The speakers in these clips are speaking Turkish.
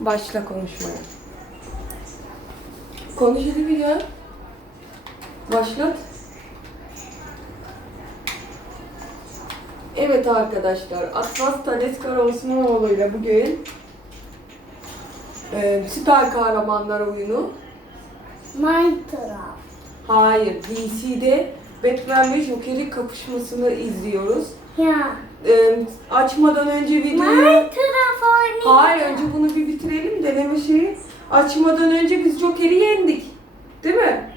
Başla konuşmaya. Konuş hadi bir ya. Başlat. Evet arkadaşlar, Atlas Thales Karaosmanoğlu ile bugün e, süper kahramanlar oyunu. Minecraft. Hayır, DC'de Batman ve Joker'in kapışmasını izliyoruz. Ya. E, açmadan önce videoyu... Hayır, önce bunu bir bitirelim deneme şeyi. Açmadan önce biz Joker'i yendik. Değil mi?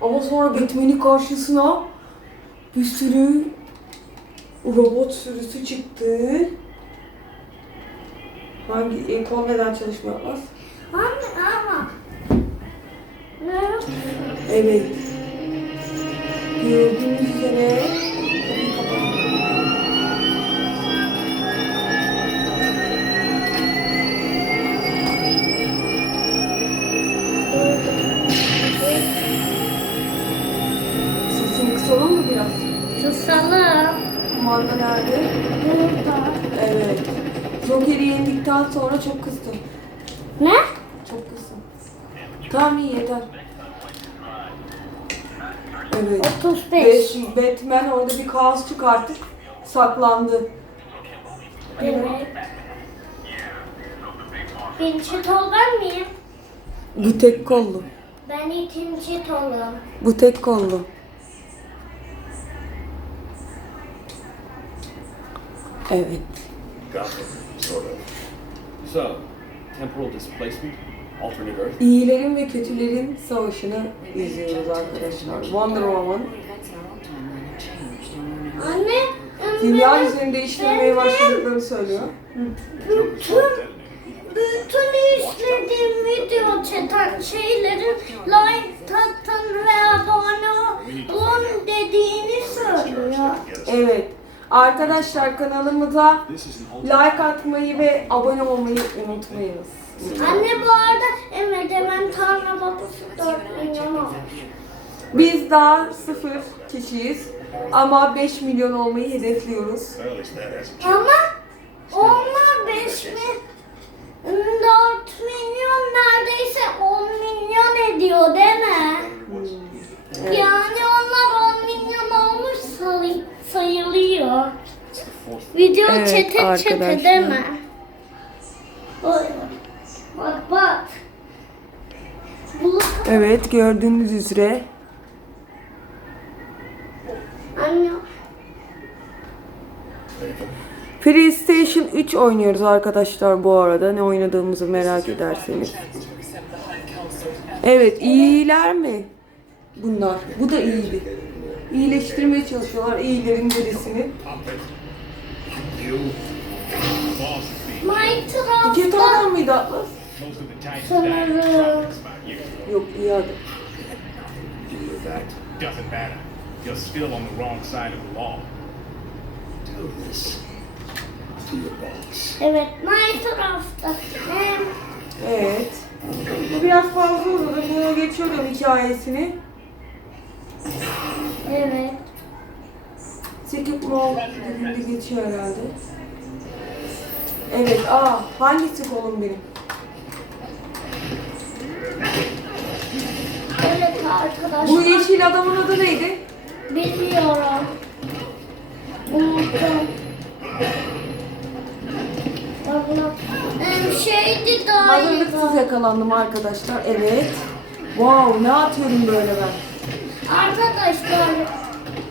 Ama sonra Batman'in karşısına bir sürü robot sürüsü çıktı. Hangi e, kol neden çalışmıyor Atlas? Anne ama. Ne? Evet. Gördüğünüz üzere kapıyı kapatalım. Sesin kısalım mı biraz? Susalım. Kumanda nerede? Burada. Evet. Joker'i yendikten sonra çok kıstım. Ne? Çok kıstım. Tamam iyi yeter. Evet. 35. Ve Batman orada bir kaos çıkartıp saklandı. Evet. Ben miyim? Bu tek kollu. Ben ikinci tolum. Bu tek kollu. Evet. Gotham, sort of. So, temporal displacement. İyilerin ve kötülerin savaşını izliyoruz arkadaşlar. Wonder Woman Anne. dünya benim- yüzünü değiştirmeye başladıklarını söylüyor. Bütün, bütün izlediğim video çeken şeylerin like atın ve abone olun dediğini söylüyor. Evet. Arkadaşlar kanalımıza like atmayı ve abone olmayı unutmayınız. Anne bu arada Emedemen Tanrı Babası 4 milyon olmuş. Biz daha sıfır kişiyiz ama 5 milyon olmayı hedefliyoruz. Ama onlar 5 mi? 4 milyon neredeyse 10 milyon ediyor değil mi? Evet. Yani onlar 10 milyon olmuş say- sayılıyor. Video Evet, çete çete arkadaşlar. değil mi? Oy. Bak bak. Bu Evet gördüğünüz üzere anne. PlayStation 3 oynuyoruz arkadaşlar bu arada. Ne oynadığımızı merak ederseniz. Evet iyiler mi? Bunlar. Bu da iyiydi. İyileştirmeye çalışıyorlar iyilerin derisini. You. Minecraft'ta Cetadan mıydı Atlas? Sanırım. Yok iyi adam. Do that. Doesn't matter. You're still on the wrong side of the law. Do this to your boss. Evet Minecraft'ta. Hem Evet. Bu biraz fazla uzadı. Bunu geçiyorum hikayesini. evet. Sekip Mall dilinde geçiyor herhalde. Evet, aa hangisi kolum benim? Evet arkadaşlar. Bu yeşil adamın adı neydi? Biliyorum. Unuttum. Em, şeydi daha Hazırlıksız yakalandım arkadaşlar. Evet. Wow, ne atıyorum böyle ben? Arkadaşlar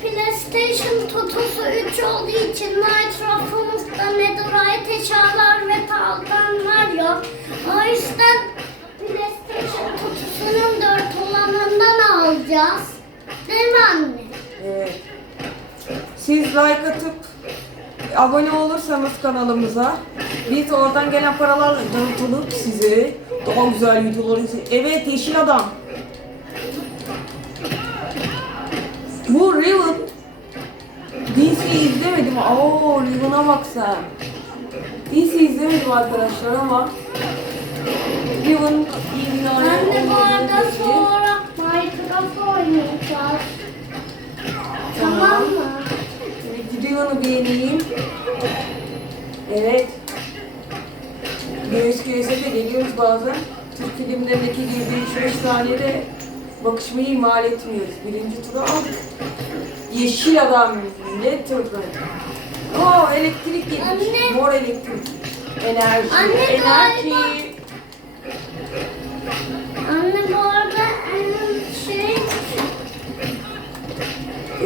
PlayStation tutusu 3 olduğu için Minecraft'ımızda netherite eşyalar ve kalkanlar yok. O yüzden PlayStation tutusunun 4 olanından alacağız. Değil mi anne? Evet. Siz like atıp abone olursanız kanalımıza biz oradan gelen paralarla dağıtılıp size daha güzel videolar izle- Evet yeşil adam. Bu Riven DC izlemedim. Oo Riven'a bak sen. DC izlemedim arkadaşlar ama Riven iyi bir oyun Anne bu Minecraft oynayacağız. Tamam mı? Evet, Riven'ı beğeneyim. Evet. Göğüs göğüse de geliyoruz bazen. Türk filmlerindeki gibi 5 saniyede bakışmayı ihmal etmiyoruz. Birinci tura aldık. Yeşil adam ne turdu? Oo elektrik yedik. Mor elektrik. Enerji. Anne, enerji. galiba- Anne bu arada em, şey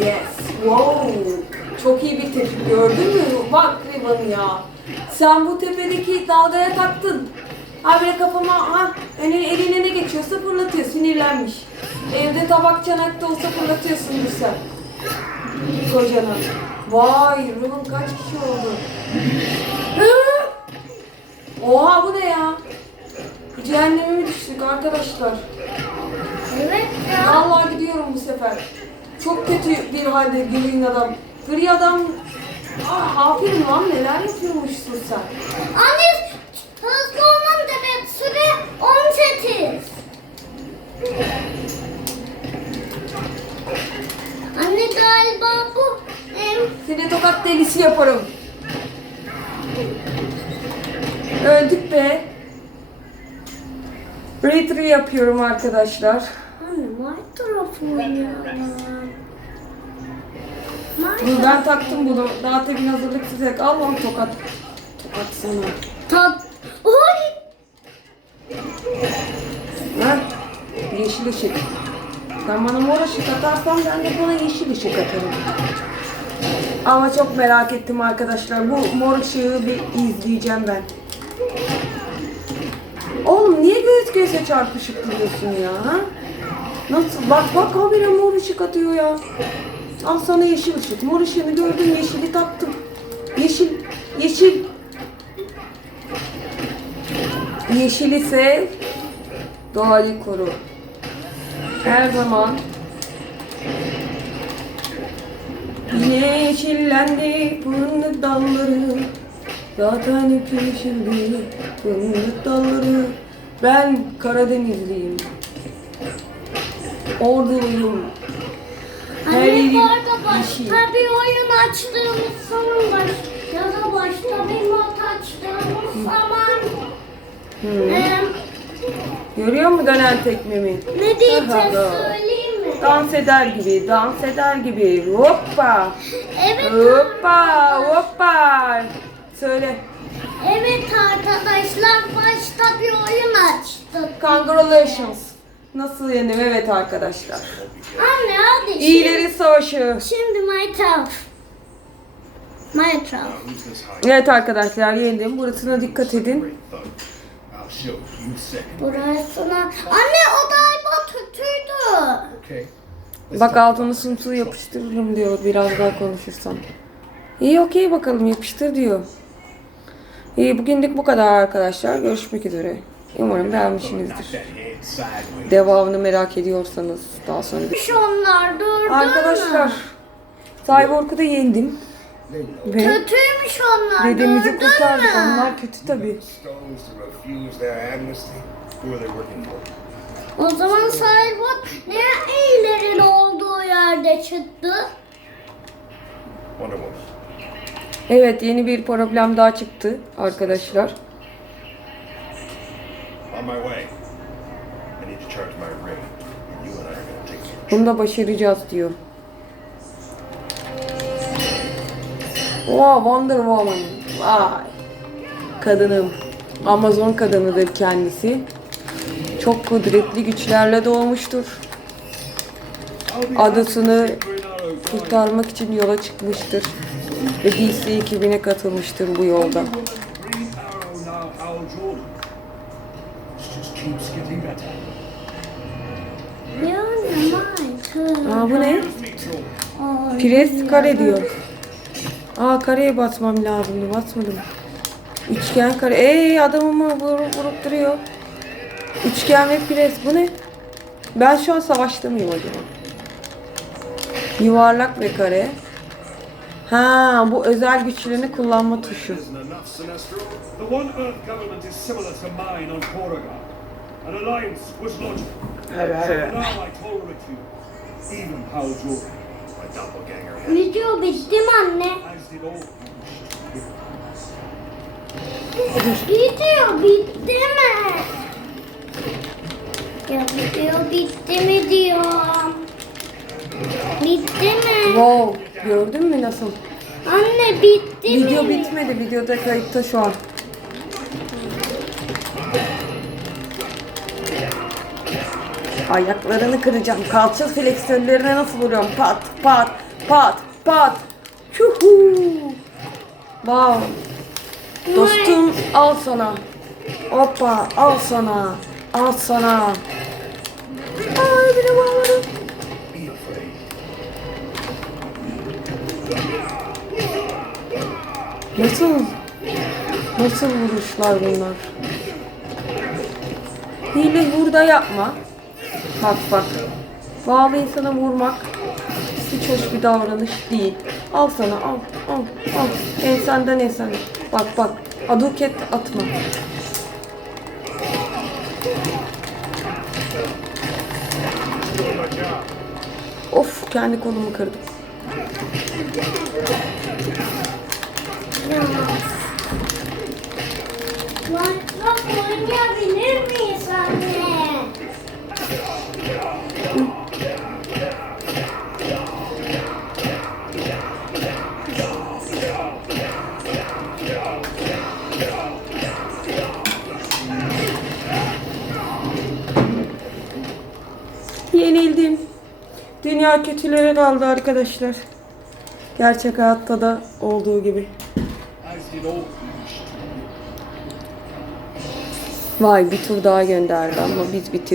Yes. Wow. Çok iyi bir tepki gördün mü? Bak Rivan ya. Sen bu tepedeki dalgaya taktın. Ha böyle kafama ha önüne eline ne geçiyorsa fırlatıyor. Sinirlenmiş. Evde tabak çanakta olsa fırlatıyorsundur sen. Kocana. Vay Rivan kaç kişi oldu? Oha bu ne ya? Cehenneme mi düştük arkadaşlar? evet ya. Vallahi gidiyorum bu sefer. Çok kötü bir halde Green adam. Gri adam... Aa, aferin lan neler yapıyormuşsun sen. Anne hızlı olmam demek süre 18. Anne galiba bu em, Seni tokat delisi yaparım. Öldük be. Retry yapıyorum arkadaşlar. My tarafı oynuyorlar. Bunu ben taktım bunu. Daha temin hazırlık size. Al lan tokat. Tokat sana. Tat. Oy. Ha? Yeşil ışık. Sen bana mor ışık atarsan ben de bana yeşil ışık atarım. Ama çok merak ettim arkadaşlar. Bu mor ışığı bir izleyeceğim ben. Oğlum niye göz göze çarpışıp duruyorsun ya? Ha? Nasıl? Bak bak habire mor ışık atıyor ya. Al sana yeşil ışık. Mor ışığını gördüm yeşili taktım. Yeşil, yeşil. Yeşil ise doğayı koru. Her zaman yeşillendi fındık dalları Zaten hep yeşildi fındık dalları Ben Karadenizliyim Orduluyum Her Anne bu arada başka bir oyun açtığımız zaman baş, ya da başka bir mod açtığımız zaman Hı. em, Görüyor musun dönen tekmemi? ne diyeceğim Aha, söyleyeyim mi? Dans eder gibi, dans eder gibi. Hoppa! Evet, Hoppa! Hoppa! Söyle. evet arkadaşlar başka bir oyun açtık. Congratulations. Nasıl yendim? Evet arkadaşlar. Anne hadi şimdi, İyileri savaşı. şimdi. Now, who's this high? Evet arkadaşlar yendim. Burasına dikkat edin. Burasına... Anne o galiba. Okay. Bak altını sımsığı yapıştırırım diyor biraz daha konuşursam. İyi okey bakalım yapıştır diyor. İyi bugünlük bu kadar arkadaşlar. Görüşmek üzere. Umarım beğenmişsinizdir. Devamını merak ediyorsanız daha sonra Şu onlar gördün Arkadaşlar? Cyborg'u da yendim. Ve Kötüymüş onlar dedemizi gördün kurtardık. mü? Onlar kötü tabii. O zaman Cyborg ne iyilerin olduğu yerde çıktı? Evet yeni bir problem daha çıktı arkadaşlar. On my way. Bunu da başaracağız diyor. Wow, Wonder Woman. Vay. Kadınım. Amazon kadınıdır kendisi. Çok kudretli güçlerle doğmuştur. Adasını kurtarmak için yola çıkmıştır. Ve DC ekibine katılmıştır bu yolda. Just keeps getting better. Aa bu ne? Pres kare diyor. Aa kareye basmam lazımdı. Basmadım. Üçgen kare. Ey adamımı vurup, vurup duruyor. Üçgen ve pres. Bu ne? Ben şu an savaşta mıyım acaba? Yuvarlak ve kare. Ha bu özel güçlerini kullanma tuşu. An alliance was logical. So now I tolerate you. Even Hal Jordan. My doppelganger. Video bitti mi anne? As did all. Video bitti mi? Ya video bitti mi diyorum. Bitti mi? Wow, gördün mü nasıl? Anne bitti Video mi? bitmedi, videoda kayıtta şu an. Ayaklarını kıracağım. Kalça fleksörlerine nasıl vuruyorum? Pat, pat, pat, pat. Huhu. Wow. Dostum al sana. Hoppa al sana. Al sana. Ay bir de afraid. Nasıl? Nasıl vuruşlar bunlar? Hile hurda yapma. Bak bak. Bağlı insana vurmak hiç hoş bir davranış değil. Al sana al al al. Ensenden ensenden. Bak bak. Aduket atma. Of kendi kolumu kırdım. Minecraft oynayabilir miyiz anne? Yenildim. Dünya kötülere kaldı arkadaşlar. Gerçek hayatta da olduğu gibi. Vay bir tur daha gönderdi ama biz bitirdik.